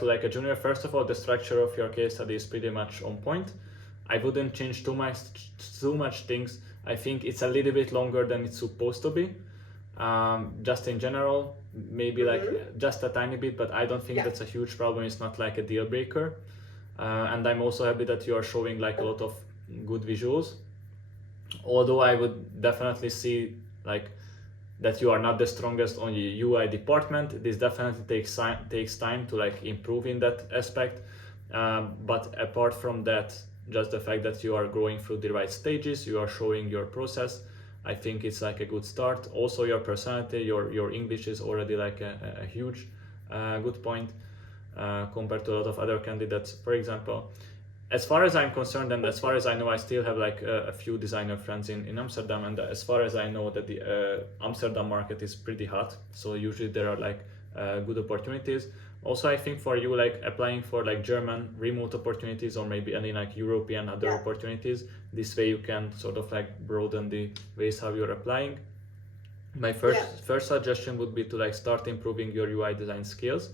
to like a junior, first of all, the structure of your case study is pretty much on point. I wouldn't change too much things. I think it's a little bit longer than it's supposed to be. Just in general, maybe like just a tiny bit, but I don't think that's a huge problem. It's not like a deal breaker. And I'm also happy that you are showing like a lot of good visuals. Although I would definitely see like that you are not the strongest on the UI department. This definitely takes time to like improve in that aspect. But apart from that, just the fact that you are going through the right stages, you are showing your process, I think it's like a good start. Also your personality, your English is already like a huge good point compared to a lot of other candidates. For example, as far as I'm concerned, and as far as I know, I still have like a few designer friends in Amsterdam, and as far as I know that the Amsterdam market is pretty hot, so usually there are like good opportunities. Also, I think for you, like applying for like German remote opportunities or maybe any like European other opportunities, this way you can sort of like broaden the ways how you're applying. My first suggestion would be to like start improving your UI design skills.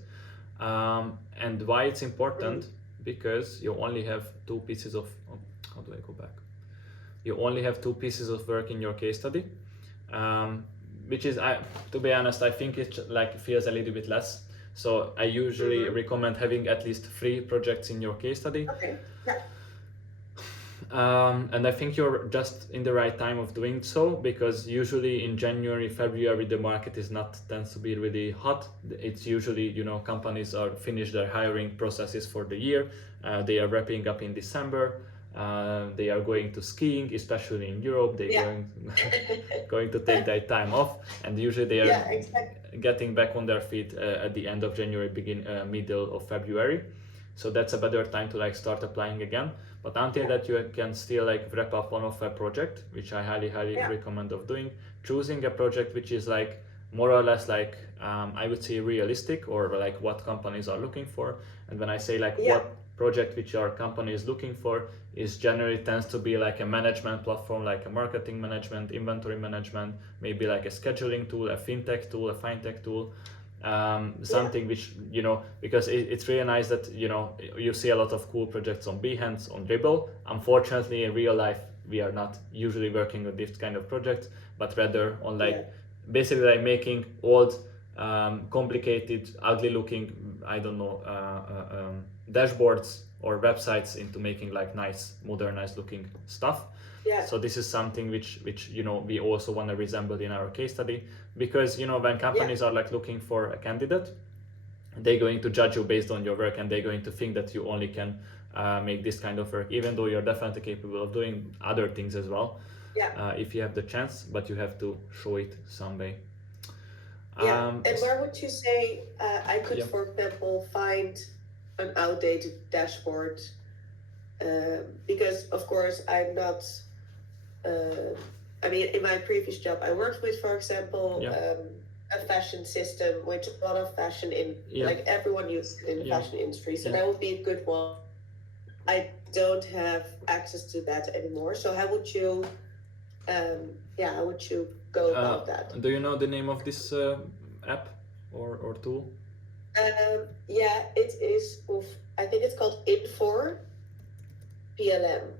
And why it's important, because you only have two pieces of how do I go back? You only have two pieces of work in your case study, which is, to be honest, I think it like feels a little bit less. So I usually recommend having at least 3 projects in your case study. Okay. Yeah. And I think you're just in the right time of doing so, because usually in January, February, the market tends to be really hot. It's usually, companies are finished their hiring processes for the year. They are wrapping up in December. They are going to skiing, especially in Europe. They're going to take their time off, and usually they are getting back on their feet at the end of January, middle of February. So that's a better time to like start applying again. But until that, you can still like wrap up one of a project, which I highly recommend of doing. Choosing a project which is like more or less like I would say realistic, or like what companies are looking for. And when I say like what project which your company is looking for, is generally tends to be like a management platform, like a marketing management, inventory management, maybe like a scheduling tool, a fintech tool, a fintech tool. Something which, because it's really nice that you see a lot of cool projects on Behance, on Dribble. Unfortunately, in real life we are not usually working on this kind of projects, but rather on like basically like making old complicated, ugly looking, I don't know, dashboards or websites into making like nice, modernized looking stuff. So this is something which we also want to resemble in our case study, because when companies are like looking for a candidate, they're going to judge you based on your work, and they're going to think that you only can make this kind of work, even though you're definitely capable of doing other things as well, if you have the chance, but you have to show it some way. And where would you say I could, for example, find an outdated dashboard? Because of course I'm not. I mean, in my previous job, I worked with, for example, a fashion system, which a lot of fashion like everyone uses in the fashion industry. So that would be a good one. I don't have access to that anymore. So how would you, go about that? Do you know the name of this app or tool? It is. I think it's called Infor PLM.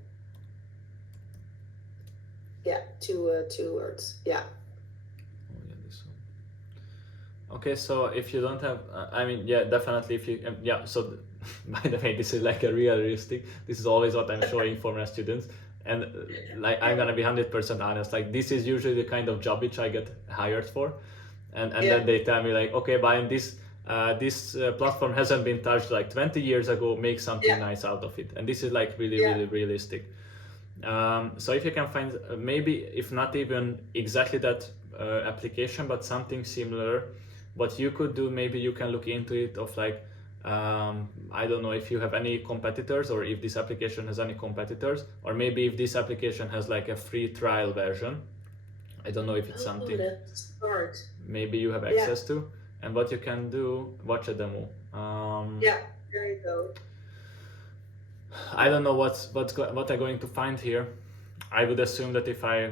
Yeah, two words. Yeah. Oh yeah, this one. Okay, so if you don't have, definitely if you, so by the way, this is like a realistic, this is always what I'm showing for my students. And like, I'm gonna be 100% honest, like this is usually the kind of job which I get hired for. And then they tell me like, okay, Brian, this platform hasn't been touched like 20 years ago, make something nice out of it. And this is like really realistic. So if you can find maybe, if not even exactly that application, but something similar, what you could do, maybe you can look into it of like, I don't know if you have any competitors, or if this application has any competitors, or maybe if this application has like a free trial version. I don't know if it's something that's smart. Maybe you have access to. And what you can do, watch a demo. There you go. I don't know what I'm going to find here. I would assume that if I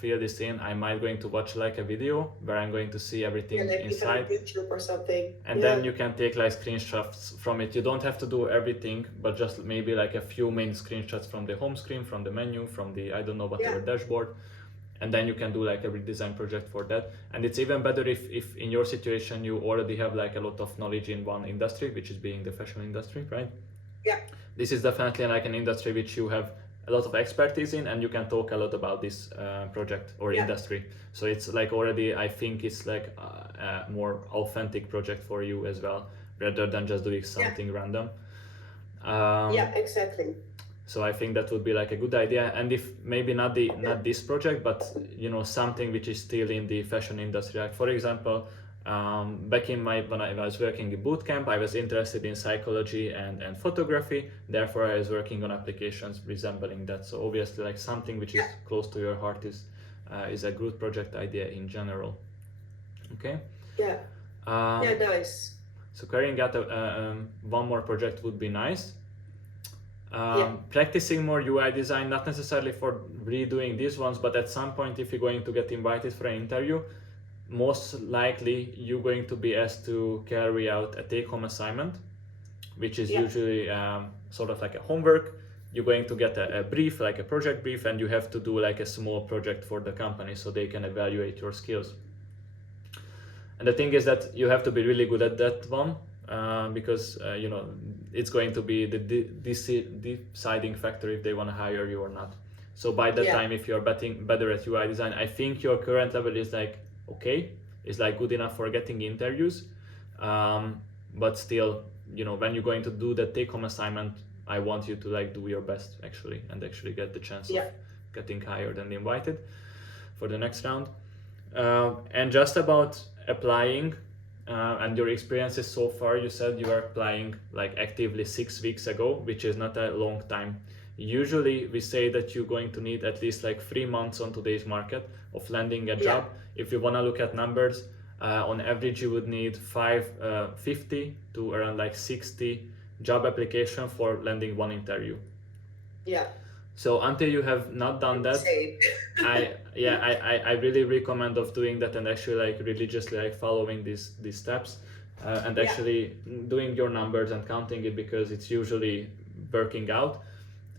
fill this in, I might going to watch like a video where I'm going to see everything like inside, on YouTube or something. and then you can take like screenshots from it. You don't have to do everything, but just maybe like a few main screenshots from the home screen, from the menu, from the I don't know whatever dashboard, and then you can do like a redesign project for that. And it's even better if in your situation you already have like a lot of knowledge in one industry, which is being the fashion industry, right? Yeah. This is definitely like an industry which you have a lot of expertise in, and you can talk a lot about this project or industry. So it's like already, I think it's like a more authentic project for you as well, rather than just doing something random. Yeah, exactly. So I think that would be like a good idea. And if maybe not this project, but something which is still in the fashion industry, like for example, back in when I was working in boot camp, I was interested in psychology and photography. Therefore, I was working on applications resembling that. So obviously, like something which is close to your heart is a good project idea in general. Okay. Yeah. Nice. So carrying out one more project would be nice. Practicing more UI design, not necessarily for redoing these ones, but at some point, if you're going to get invited for an interview, most likely you're going to be asked to carry out a take-home assignment, which is usually sort of like a homework. You're going to get a brief, like a project brief, and you have to do like a small project for the company so they can evaluate your skills. And the thing is that you have to be really good at that one, because it's going to be the deciding factor if they want to hire you or not. So by that time, if you're better at UI design, I think your current level is like okay, is like good enough for getting interviews, but still, when you're going to do the take-home assignment, I want you to like do your best actually, and actually get the chance of getting hired and invited for the next round. And just about applying and your experiences so far, you said you are applying like actively 6 weeks ago, which is not a long time. Usually we say that you're going to need at least like 3 months on today's market of landing a job. If you want to look at numbers, on average you would need 50 to around like 60 job application for landing one interview. So until you have not done that, I really recommend of doing that and actually like religiously like following these steps, and actually doing your numbers and counting it, because it's usually working out.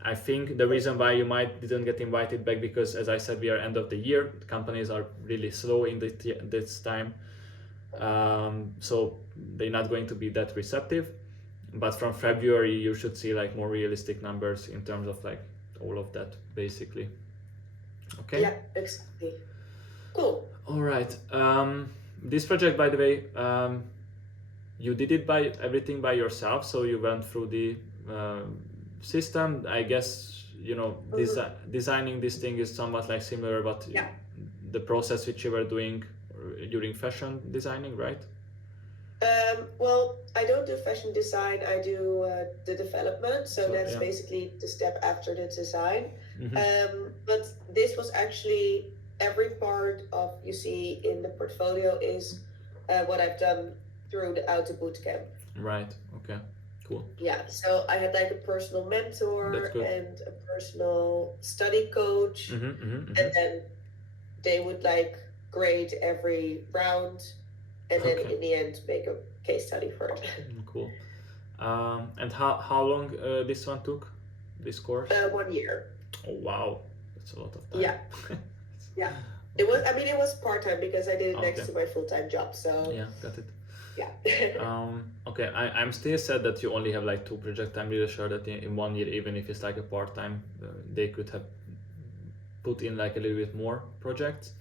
I think the reason why you didn't get invited back, because as I said, we are end of the year, companies are really slow in this time, so they're not going to be that receptive. But from February you should see like more realistic numbers in terms of like all of that basically. Okay. Yeah, exactly. Cool. All right. This project, by the way, you did it everything by yourself, so you went through the system. I guess designing this thing is somewhat like similar, but the process which you were doing during fashion designing, right? Well, I don't do fashion design. I do the development, so that's basically the step after the design. But this was actually every part of you see in the portfolio is what I've done throughout the bootcamp. Right. Okay. Cool. Yeah. So I had like a personal mentor and a personal study coach, and then they would like grade every round. And then in the end, make a case study for it. Cool. And how long this one took, this course? 1 year. Oh wow, that's a lot of time. Yeah, yeah. It was. I mean, it was part time because I did it next to my full time job. So yeah, got it. Yeah. Okay, I'm still sad that you only have like 2 projects. I'm really sure that in 1 year, even if it's like a part time, they could have put in like a little bit more projects.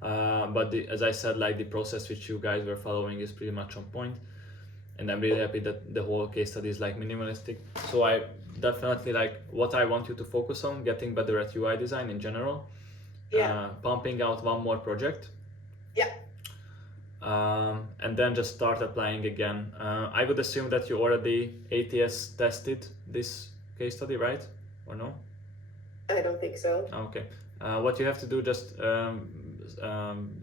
But as I said, like the process which you guys were following is pretty much on point, and I'm really happy that the whole case study is like minimalistic. So I definitely like what I want you to focus on: getting better at UI design in general. Pumping out 1 more project. And then just start applying again. I would assume that you already ATS tested this case study, right? Or no? I don't think so. Okay. What you have to do, just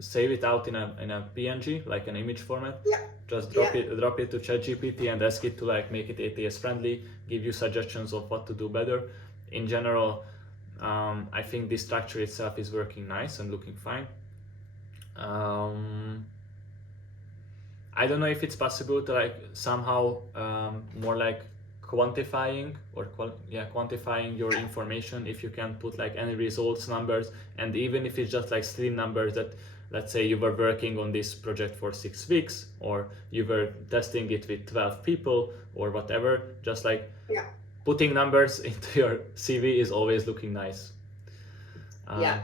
save it out in a PNG, like an image format. Just drop it to ChatGPT and ask it to like make it ATS friendly, give you suggestions of what to do better. In general, I think the structure itself is working nice and looking fine. I don't know if it's possible to like somehow more like quantifying or quantifying your information, if you can put like any results numbers, and even if it's just like slim numbers, that let's say you were working on this project for 6 weeks, or you were testing it with 12 people or whatever, just like putting numbers into your CV is always looking nice.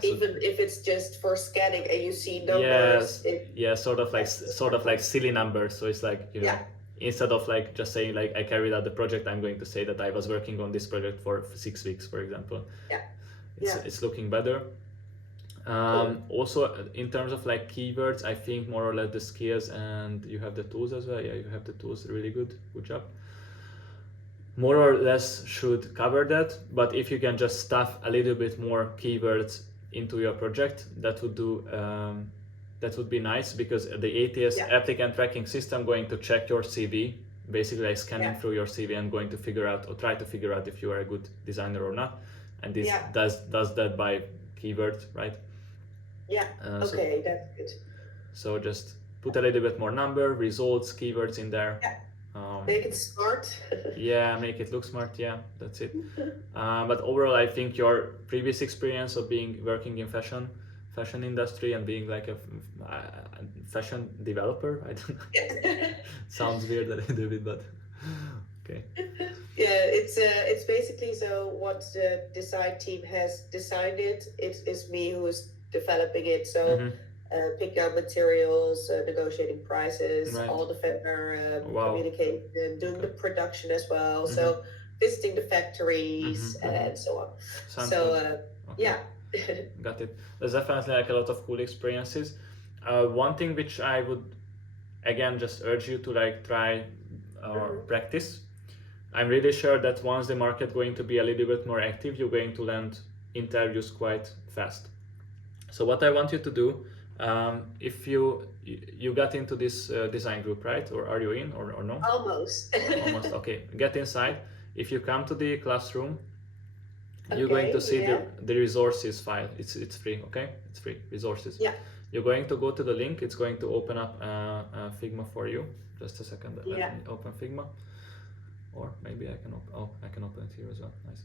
Even if it's just for scanning and you see numbers. Yes, sort of like silly numbers. So it's like, you know, instead of like just saying like I carried out the project, I'm going to say that I was working on this project for 6 weeks, for example. It's looking better. Cool. Also, in terms of like keywords, I think more or less the skills, and you have the tools as well. Yeah, you have the tools. Really good job. More or less should cover that, but if you can just stuff a little bit more keywords into your project, that would be nice, because the ATS applicant tracking system going to check your CV, basically like scanning through your CV and going to figure out or try to figure out if you are a good designer or not, and this does that by keyword, right? Okay, that's good. So just put a little bit more number, results, keywords in there. Make it smart. Make it look smart. Yeah, that's it. But overall, I think your previous experience of working in fashion industry and being like a fashion developer, I don't know. Sounds weird a little bit, but okay. It's basically, so once the design team has designed it, it's me who's developing it. So picking out materials, negotiating prices, all the vendor communication, doing the production as well. So visiting the factories and so on. Sounds so got it. There's definitely like a lot of cool experiences. One thing which I would again just urge you to like try practice. I'm really sure that once the market going to be a little bit more active, you're going to land interviews quite fast. So what I want you to do, if you got into this design group, right? Or are you in or no? Almost. Almost. Okay, get inside. If you come to the classroom, you're going to see the resources file. It's free, okay? It's free, resources. You're going to go to the link. It's going to open up Figma for you. Just a second. Let me open Figma. Or maybe I can open it here as well. Nice.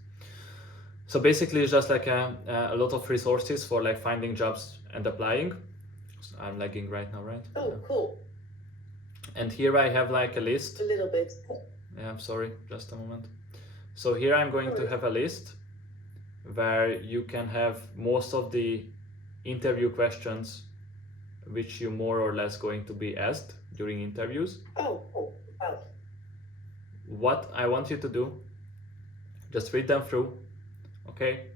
So basically, it's just like a lot of resources for like finding jobs and applying. So I'm lagging right now, right? Oh, cool. And here I have like a list. A little bit. Yeah, I'm sorry, just a moment. So here I'm going to have a list where you can have most of the interview questions which you more or less going to be asked during interviews. Oh, cool. Wow. What I want you to do, just read them through, okay?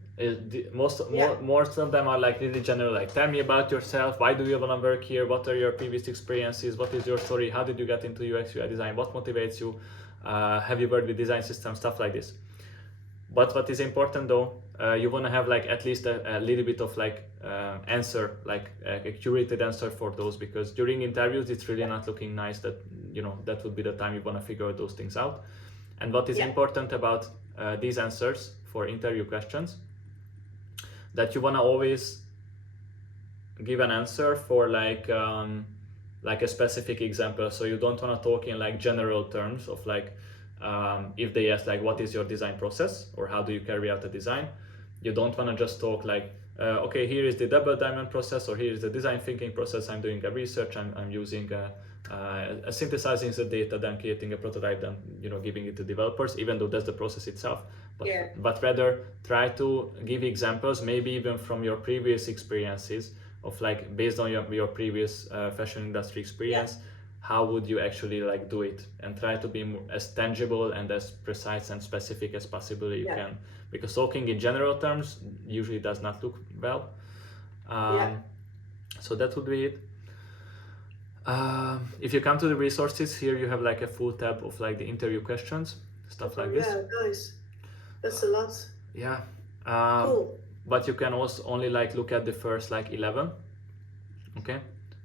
Most of them are like really general, like tell me about yourself, why do you want to work here, what are your previous experiences, what is your story, how did you get into UX UI design, what motivates you, have you worked with design systems, stuff like this. But what is important though, you want to have like at least a little bit of like answer, like a curated answer for those, because during interviews it's really not looking nice that, you know, that would be the time you want to figure those things out. And what is important about these answers for interview questions, that you want to always give an answer for like a specific example. So you don't want to talk in like general terms of like if they ask like what is your design process or how do you carry out a design, you don't want to just talk like okay, here is the double diamond process, or here is the design thinking process, I'm doing a research, I'm using synthesizing the data, then creating a prototype, then, you know, giving it to developers, even though that's the process itself. But rather try to give examples, maybe even from your previous experiences, of like based on your previous fashion industry experience, how would you actually like do it, and try to be as tangible and as precise and specific as possible you can, because talking in general terms usually does not look well. So that would be it. If you come to the resources, here you have like a full tab of like the interview questions, stuff like this. Nice. That's a lot. Cool. But you can also only like look at the first like 11. Okay.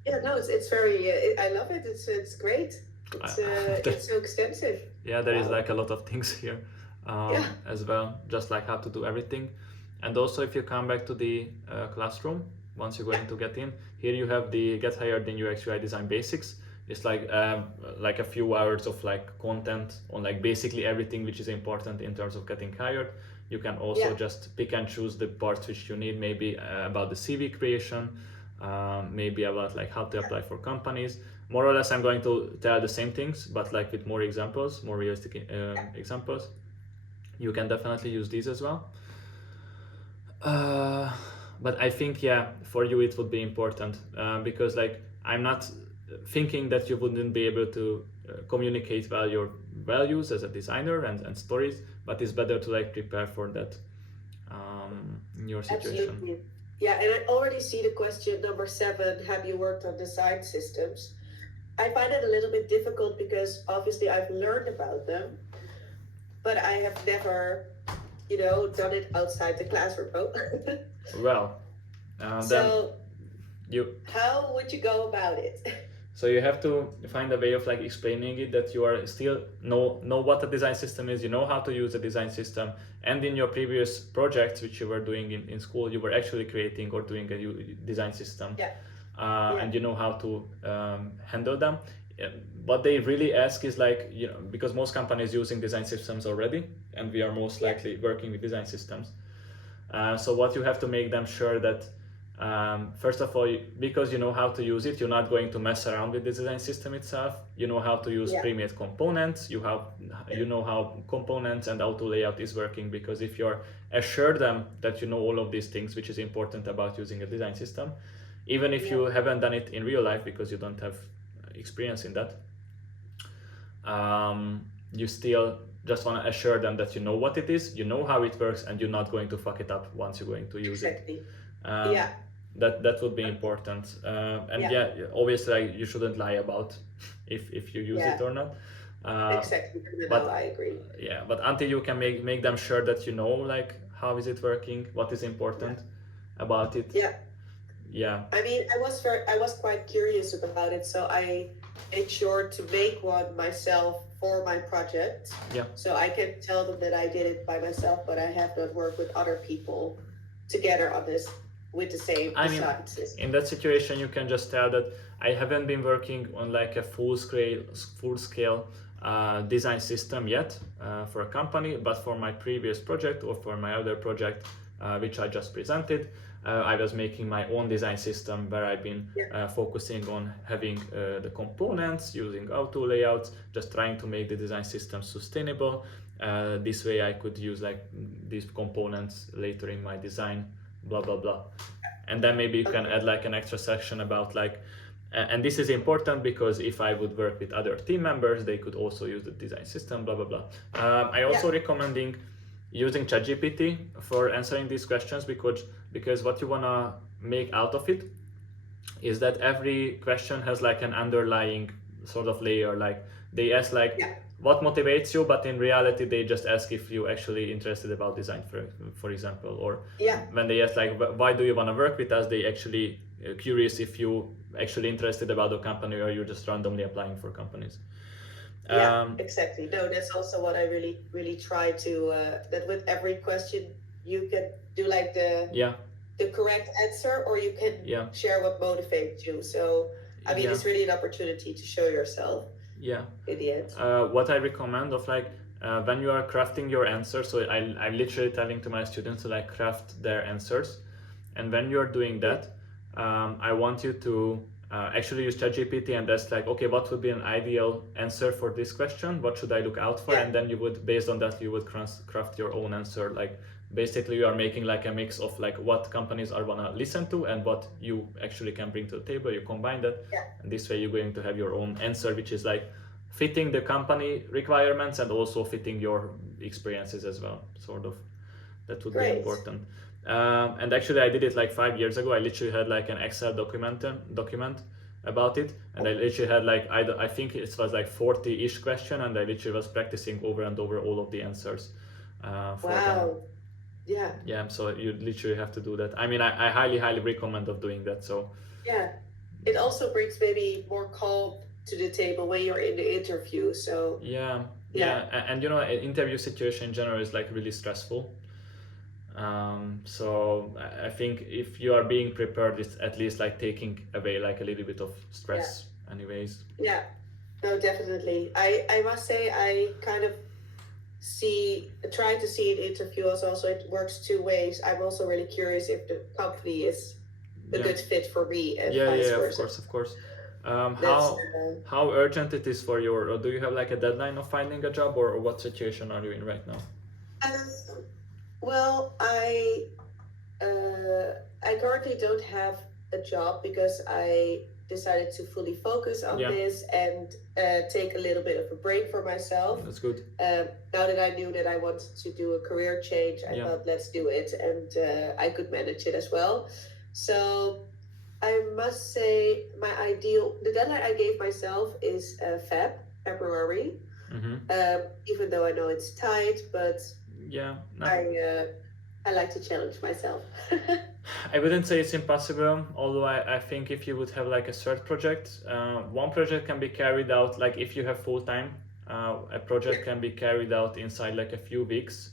It's very. I love it. It's great. It's so extensive. There is like a lot of things here as well, just like how to do everything. And also, if you come back to the classroom, once you're going to get in, here you have the Get Hired in UX UI Design Basics. It's like a few hours of like content on like basically everything which is important in terms of getting hired. You can also just pick and choose the parts which you need, maybe about the CV creation, maybe about like how to apply for companies. More or less, I'm going to tell the same things, but like with more examples, more realistic examples. You can definitely use these as well. Uh, but I think, yeah, for you it would be important because like I'm not thinking that you wouldn't be able to communicate well your values as a designer and stories, but it's better to like prepare for that in your situation. Absolutely. Yeah, and I already see the question number 7, have you worked on design systems? I find it a little bit difficult because obviously I've learned about them, but I have never, done it outside the classroom. Well, so you how would you go about it? So you have to find a way of like explaining it that you are still know what a design system is, you know how to use a design system, and in your previous projects which you were doing in school, you were actually creating or doing a design system. And you know how to handle them. What they really ask is like, because most companies using design systems already, and we are most likely working with design systems. So what you have to make them sure that first of all, because you know how to use it, you're not going to mess around with the design system itself. You know how to use pre-made components. You know how components and auto layout is working. Because if you're assure them that you know all of these things, which is important about using a design system, even if you haven't done it in real life because you don't have experience in that, you still just want to assure them that you know what it is, you know how it works, and you're not going to fuck it up once you're going to use it. That would be important. And obviously you shouldn't lie about if you use it or not. Exactly. But I agree. Yeah, but until you can make them sure that you know like how is it working, what is important about it. Yeah. I mean, I was quite curious about it, so I made sure to make one myself for my project. So I can tell them that I did it by myself, but I have not worked with other people together on this with the same design system. In that situation, you can just tell that I haven't been working on like a full scale design system yet for a company, but for my previous project or for my other project, which I just presented, I was making my own design system where I've been focusing on having the components, using auto layouts, just trying to make the design system sustainable. This way I could use like these components later in my design, blah blah blah. And then maybe you can add like an extra section about like, and this is important because if I would work with other team members, they could also use the design system, blah blah blah. I also recommending using ChatGPT for answering these questions because what you wanna make out of it is that every question has like an underlying sort of layer. Like they ask like what motivates you, but in reality they just ask if you actually interested about design, for example. Or when they ask like why do you want to work with us, they actually curious if you actually interested about the company or you're just randomly applying for companies. Exactly. No, that's also what I really try to that with every question you can do like the correct answer, or you can share what motivates you. So I mean, it's really an opportunity to show yourself. In the end. What I recommend of like when you are crafting your answers, so I'm literally telling to my students to like craft their answers, and when you're doing that, I want you to actually use ChatGPT and that's like, okay, what would be an ideal answer for this question? What should I look out for? And then you would, based on that, you would craft your own answer. Like basically you are making like a mix of like what companies are wanna listen to and what you actually can bring to the table. You combine that, and this way you're going to have your own answer, which is like fitting the company requirements and also fitting your experiences as well, sort of. That would be important. And actually I did it like 5 years ago. I literally had like an Excel document about it, and I literally had like I think it was like 40-ish question, and I literally was practicing over and over all of the answers for them. Yeah, so you literally have to do that. I mean, I highly recommend of doing that. So it also brings maybe more calm to the table when you're in the interview. So and you know, an interview situation in general is like really stressful. So I think if you are being prepared, it's at least like taking away like a little bit of Yeah. stress, anyways. Yeah. No, definitely. I must say I kind of try to see in interviews also it works two ways. I'm also really curious if the company is a Yeah. good fit for me and Yeah, vice yeah, of versa. course, of course. That's How urgent it is for your, or do you have like a deadline of finding a job, or what situation are you in right now? um, well, I currently don't have a job because I decided to fully focus on Yeah, this and take a little bit of a break for myself. that's good. Now that I knew that I wanted to do a career change, I Yeah. thought, let's do it. And I could manage it as well. So I must say, the deadline I gave myself is February. Mm-hmm. Even though I know it's tight, but Yeah, not. I like to challenge myself. I wouldn't say it's impossible, although I think if you would have like a third project, one project can be carried out, like if you have full time, a project can be carried out inside like a few weeks.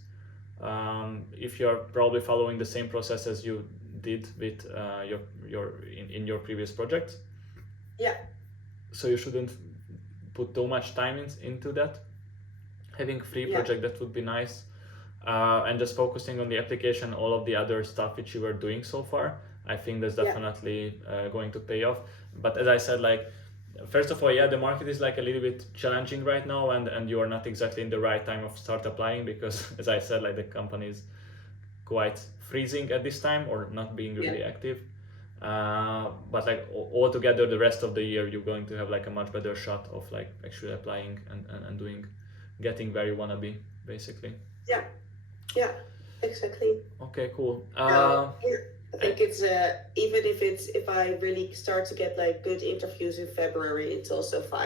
If you're probably following the same process as you did with in your previous project. Yeah. So you shouldn't put too much time into that. Having free Yeah. project, that would be nice. And just focusing on the application, all of the other stuff which you were doing so far, I think that's definitely going to pay off. But as I said, like first of all, yeah, the market is like a little bit challenging right now, and you are not exactly in the right time of start applying because, as I said, like the company is quite freezing at this time or not being really active. But like altogether, the rest of the year, you're going to have like a much better shot of like actually applying and doing, getting where you wanna be, basically. Yeah. Yeah. Exactly. Okay, cool. I think it's even if I really start to get like good interviews in February, it's also fine.